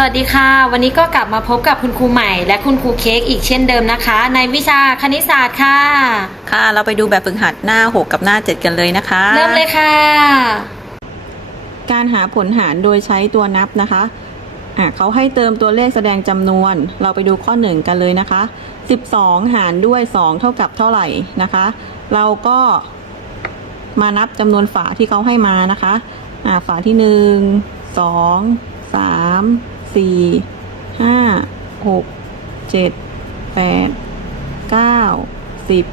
สวัสดีค่ะ วันนี้ก็กลับมาพบกับคุณครูใหม่ และคุณครูเค้กอีกเช่นเดิมนะคะ ในวิชาคณิตศาสตร์ค่ะ ค่ะ เราไปดูแบบฝึกหัดหน้า 6 กับหน้า 7 กันเลยนะคะ เริ่มเลยค่ะ การหาผลหารโดยใช้ตัวนับนะคะอะเขาให้เติมตัวเลขแสดงจำนวน เราไปดูข้อ 1 กันเลยนะคะ 12 หารด้วย 2 เท่ากับเท่าไหร่นะคะ เราก็มานับจำนวนฝาที่เขาให้มานะคะอะฝาที่ 1 2 3 4 5 6 7 8 9 10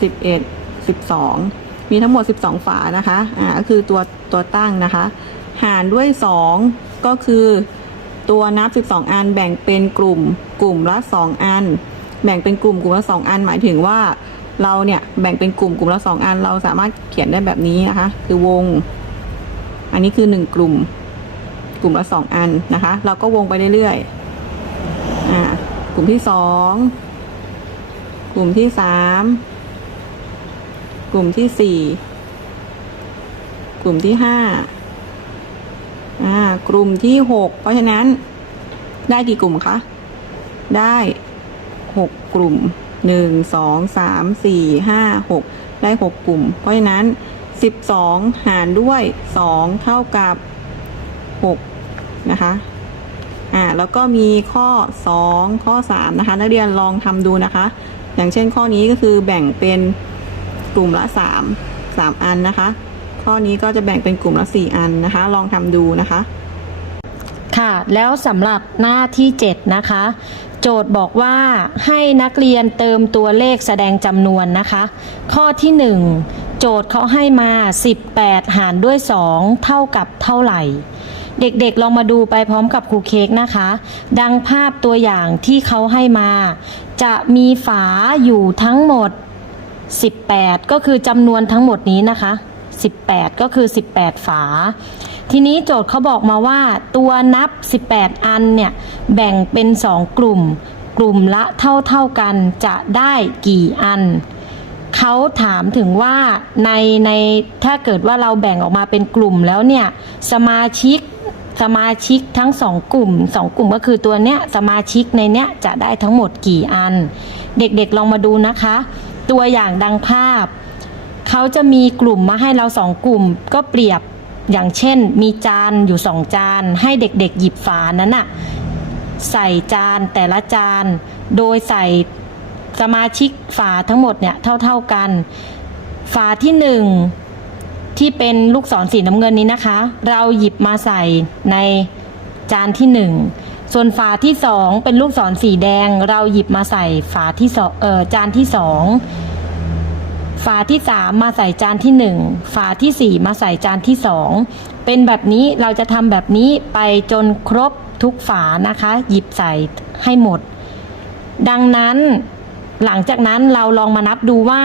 11 12มีทั้งหมด 12 ฝานะคะ อ่า ก็คือตัวตัวตั้งนะคะ หารด้วย 2 ก็คือตัวนับ 12 อันแบ่งเป็นกลุ่มกลุ่มละ 2 อัน แบ่งเป็นกลุ่มกลุ่มละ 2 อัน หมายถึงว่าเราเนี่ยแบ่งเป็นกลุ่มกลุ่มละ 2 อัน เราสามารถเขียนได้แบบนี้นะคะ คือวง อันนี้คือ 1 กลุ่ม ลุ่มละ 2 อันนะคะ เราก็วงไปเรื่อยๆอ่ากลุ่มที่ 2 กลุ่มที่ 3 กลุ่มที่สี่กลุ่มที่ห้าอ่ากลุ่มที่หกเพราะฉะนั้นได้กี่กลุ่มคะ ได้หกกลุ่มหนึ่งสองสามสี่ห้าหกได้หกกลุ่ม เพราะฉะนั้นสิบสองหารด้วยสองเท่ากับหก นะคะอ่าแล้วก็มีข้อสองข้อสามนะคะ นักเรียนลองทำดูนะคะ อย่างเช่นข้อนี้ก็คือแบ่งเป็นกลุ่มละสามสามอันนะคะ ข้อนี้ก็จะแบ่งเป็นกลุ่มละสี่อันนะคะ ลองทำดูนะคะค่ะแล้วสำหรับหน้าที่ 7 นะคะ โจทย์บอกว่าให้นักเรียนเติมตัวเลขแสดงจำนวนนะคะ ข้อที่ 1 โจทย์เขาให้มา 18 หารด้วย 2 เท่ากับเท่าไหร่ เด็กๆลองมาดูไปพร้อมกับครูเค้กนะคะ ดังภาพตัวอย่างที่เขาให้มา จะมีฝาอยู่ทั้งหมด 18 ก็คือจำนวนทั้งหมดนี้นะคะ 18 ก็คือ 18 ฝา ทีนี้โจทย์เขาบอกมาว่าตัวนับ 18 อันเนี่ย แบ่งเป็น 2 กลุ่ม กลุ่มละเท่าเท่าๆกันจะได้กี่อัน เขาถามถึงว่าในในถ้าเกิดว่าเราแบ่งออกมาเป็นกลุ่มแล้วเนี่ย สมาชิกสมาชิกทั้งสองกลุ่มสองกลุ่มก็คือตัวเนี้ยสมาชิกในเนี้ยจะได้ทั้งหมดกี่อัน เด็กๆลองมาดูนะคะ ตัวอย่างดังภาพ เขาจะมีกลุ่มมาให้เราสองกลุ่ม ก็เปรียบอย่างเช่น มีจานอยู่สองจาน ให้เด็กๆ หยิบฝานั้นน่ะใส่จานแต่ละจาน โดยใส่ สมาชิกฝาทั้งหมดเนี่ยเท่าๆกัน ฝาที่หนึ่งที่เป็นลูกศรสีน้ำเงินนี้นะคะ เราหยิบมาใส่ในจานที่หนึ่งส่วนฝาที่สองเป็นลูกศรสีแดง เราหยิบมาใส่ฝาที่สองเออจานที่สองฝาที่ 3 มาใส่จานที่ 1 ฝาที่ 4 มาใส่จานที่ 2 เป็นแบบนี้เราจะทำแบบนี้ไปจนครบทุกฝานะคะ หยิบใส่ให้หมด ดังนั้น หลังจากนั้นเราลองมานับดูว่า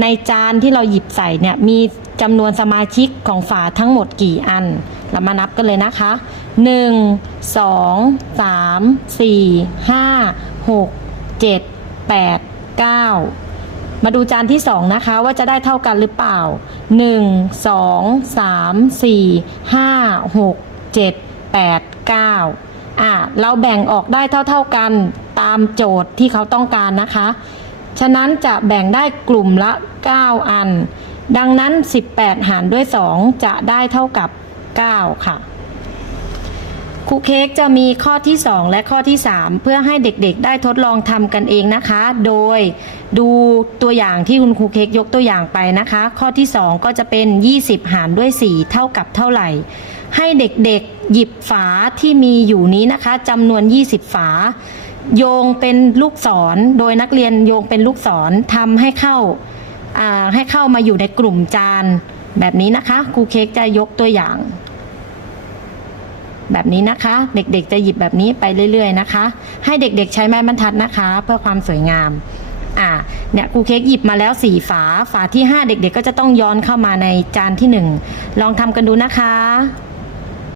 ในจานที่เราหยิบใส่เนี่ยมีจำนวนสมาชิกของฝาทั้งหมดกี่อัน เรามานับกันเลยนะคะ 1 2 3 4 5 6 7 8 9มาดูจานที่ 2 นะคะว่าจะได้เท่ากันหรือเปล่า 1 2 3 4 5 6 7 8 9 อ่าเราแบ่งออกได้เท่า ๆกันตามโจทย์ที่เขาต้องการนะคะ ฉะนั้นจะแบ่งได้กลุ่มละ 9 อัน ดังนั้น 18 หารด้วย 2 จะได้เท่ากับ 9 ค่ะ ครูเค้กจะมีข้อที่ 2 และข้อที่ 3 เพื่อให้เด็กๆ ได้ทดลองทำกันเองนะคะ โดยดูตัวอย่างที่คุณครูเค้กยกตัวอย่างไปนะคะ ข้อที่ 2 ก็จะเป็น 20 หารด้วย 4 เท่ากับเท่าไหร่ ให้เด็กๆ หยิบฝาที่มีอยู่นี้นะคะจำนวน 20 ฝา โยงเป็นลูกศร โดยนักเรียนโยงเป็นลูกศรทำให้เข้าอ่าให้เข้ามาอยู่ในกลุ่มจานแบบนี้นะคะครูเค้กจะยกตัวอย่าง แบบนี้นะคะ เด็กๆจะหยิบแบบนี้ไปเรื่อย ๆ นะคะ ให้เด็กๆใช้ไม้บรรทัดนะคะ เพื่อความสวยงาม อ่า เนี่ยครูเค้กหยิบมาแล้วสี่ฝา ฝาที่ห้าเด็กๆ ก็จะต้องย้อนเข้ามาในจานที่หนึ่งลองทำกันดูนะคะ